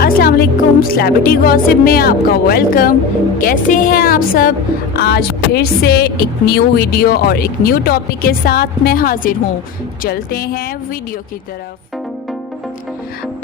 अस्सलाम वालेकुम, celebrity gossip में आपका वेलकम। कैसे हैं आप सब? आज फिर से एक न्यू वीडियो और एक न्यू टॉपिक के साथ मैं हाजिर हूँ। चलते हैं वीडियो की तरफ।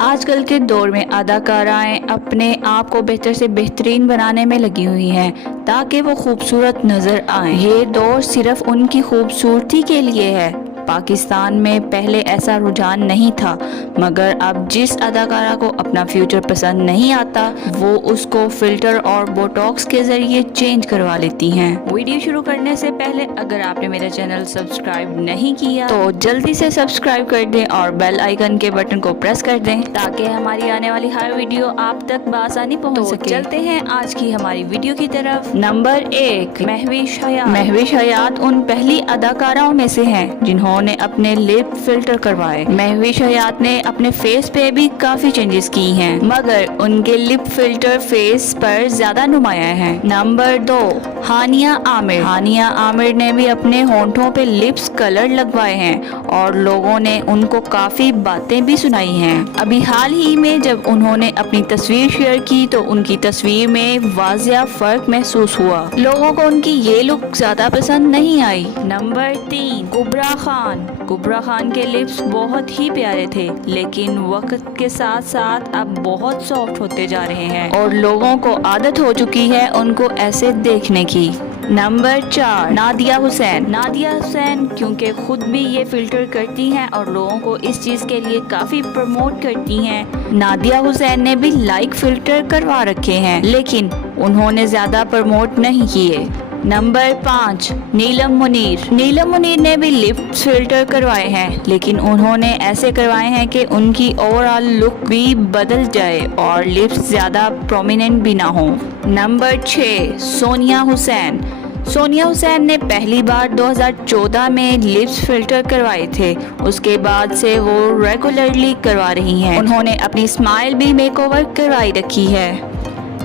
आजकल के दौर में अदाकाराएं अपने आप को बेहतर से बेहतरीन बनाने में लगी हुई हैं ताकि वो खूबसूरत नज़र आएं। ये दौर सिर्फ उनकी खूबसूरती के लिए है। पाकिस्तान में पहले ऐसा रुझान नहीं था, मगर अब जिस अदाकारा को अपना फ्यूचर पसंद नहीं आता वो उसको फिल्टर और बोटॉक्स के ज़रिए चेंज करवा लेती हैं। वीडियो शुरू करने से पहले अगर आपने मेरा चैनल सब्सक्राइब नहीं किया तो जल्दी से सब्सक्राइब कर दें और बेल आइकन के बटन को प्रेस कर दें ताकि हमारी आने वाली हर वीडियो आप तक बआसानी पहुंच सके। चलते हैं आज की हमारी वीडियो की तरफ। नंबर 1, महविश हयात। महविश हयात उन पहली अदाकाराओं में से हैं जिन्होंने अपने लिप फिल्टर करवाए। महविश हयात ने अपने फेस पे भी काफी चेंजेस की हैं, मगर उनके लिप फिल्टर फेस पर ज्यादा नुमाया है। नंबर 2, हानिया आमिर। हानिया आमिर ने भी अपने होंठों पे लिप्स कलर लगवाए हैं और लोगों ने उनको काफी बातें भी सुनाई हैं। अभी हाल ही में जब उन्होंने अपनी तस्वीर शेयर की तो उनकी तस्वीर में वाजिया फर्क महसूस हुआ। लोगों को उनकी ये लुक ज्यादा पसंद नहीं आई। नंबर 3, कुबरा खान। कुबरा खान के लिप्स बहुत ही प्यारे थे, लेकिन वक्त के साथ साथ अब बहुत सॉफ्ट होते जा रहे हैं और लोगों को आदत हो चुकी है उनको ऐसे देखने की। नंबर 4, नादिया हुसैन। नादिया हुसैन क्योंकि खुद भी ये फिल्टर करती हैं और लोगों को इस चीज़ के लिए काफ़ी प्रमोट करती हैं। नादिया हुसैन ने भी लाइक फिल्टर करवा रखे हैं, लेकिन उन्होंने ज़्यादा प्रमोट नहीं किए। नंबर 5, नीलम मुनीर। नीलम मुनीर ने भी लिप्स फिल्टर करवाए हैं, लेकिन उन्होंने ऐसे करवाए हैं कि उनकी ओवरऑल लुक भी बदल जाए और लिप्स ज़्यादा प्रोमिनेंट भी ना हो। नंबर 6, सोनिया हुसैन। सोनिया हुसैन ने पहली बार 2014 में लिप्स फिल्टर करवाए थे, उसके बाद से वो रेगुलरली करवा रही हैं। उन्होंने अपनी स्माइल भी मेकओवर करवाई रखी है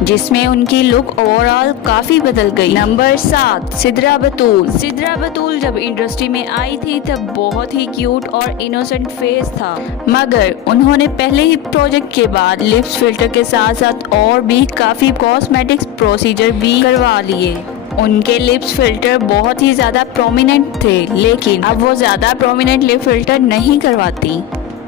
जिसमें उनकी लुक ओवरऑल काफी बदल गई। नंबर 7, सिद्रा बतूल। सिद्रा बतूल जब इंडस्ट्री में आई थी तब बहुत ही क्यूट और इनोसेंट फेस था, मगर उन्होंने पहले ही प्रोजेक्ट के बाद लिप्स फिल्टर के साथ साथ और भी काफी कॉस्मेटिक्स प्रोसीजर भी करवा लिए। उनके लिप्स फिल्टर बहुत ही ज़्यादा प्रोमिनेंट थे, लेकिन अब वो ज़्यादा प्रोमिनेंट लिप फिल्टर नहीं करवाती।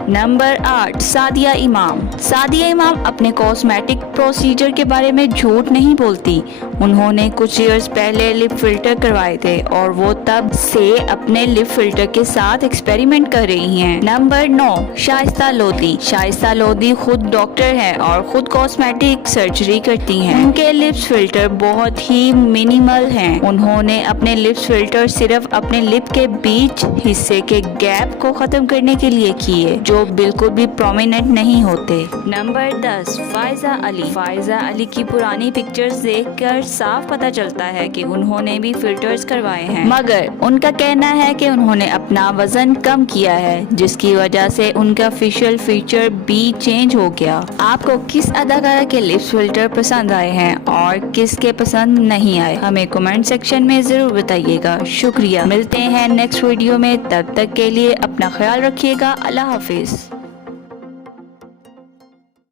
नंबर 8, सादिया इमाम। सादिया इमाम अपने कॉस्मेटिक प्रोसीजर के बारे में झूठ नहीं बोलती। उन्होंने कुछ ईयर्स पहले लिप फिल्टर करवाए थे और वो तब से अपने लिप फिल्टर के साथ एक्सपेरिमेंट कर रही हैं। नंबर 9, शाइस्ता लोधी। शाइस्ता लोधी खुद डॉक्टर हैं और खुद कॉस्मेटिक सर्जरी करती हैं। उनके लिप्स फिल्टर बहुत ही मिनिमल हैं। उन्होंने अपने लिप्स फिल्टर सिर्फ अपने लिप के बीच हिस्से के गैप को खत्म करने के लिए किए जो बिल्कुल भी प्रोमिनेंट नहीं होते। नंबर 10, फायजा अली। फायजा अली की पुरानी पिक्चर्स देखकर साफ पता चलता है कि उन्होंने भी फिल्टर्स करवाए हैं, मगर उनका कहना है कि उन्होंने अपना वजन कम किया है जिसकी वजह से उनका फेशियल फीचर भी चेंज हो गया। आपको किस अदाकारा के लिप्स फिल्टर पसंद आए हैं और किसके पसंद नहीं आए, हमें कमेंट सेक्शन में जरूर बताइएगा। शुक्रिया। मिलते हैं नेक्स्ट वीडियो में, तब तक के लिए अपना ख्याल रखिएगा। अल्लाह हाफिज।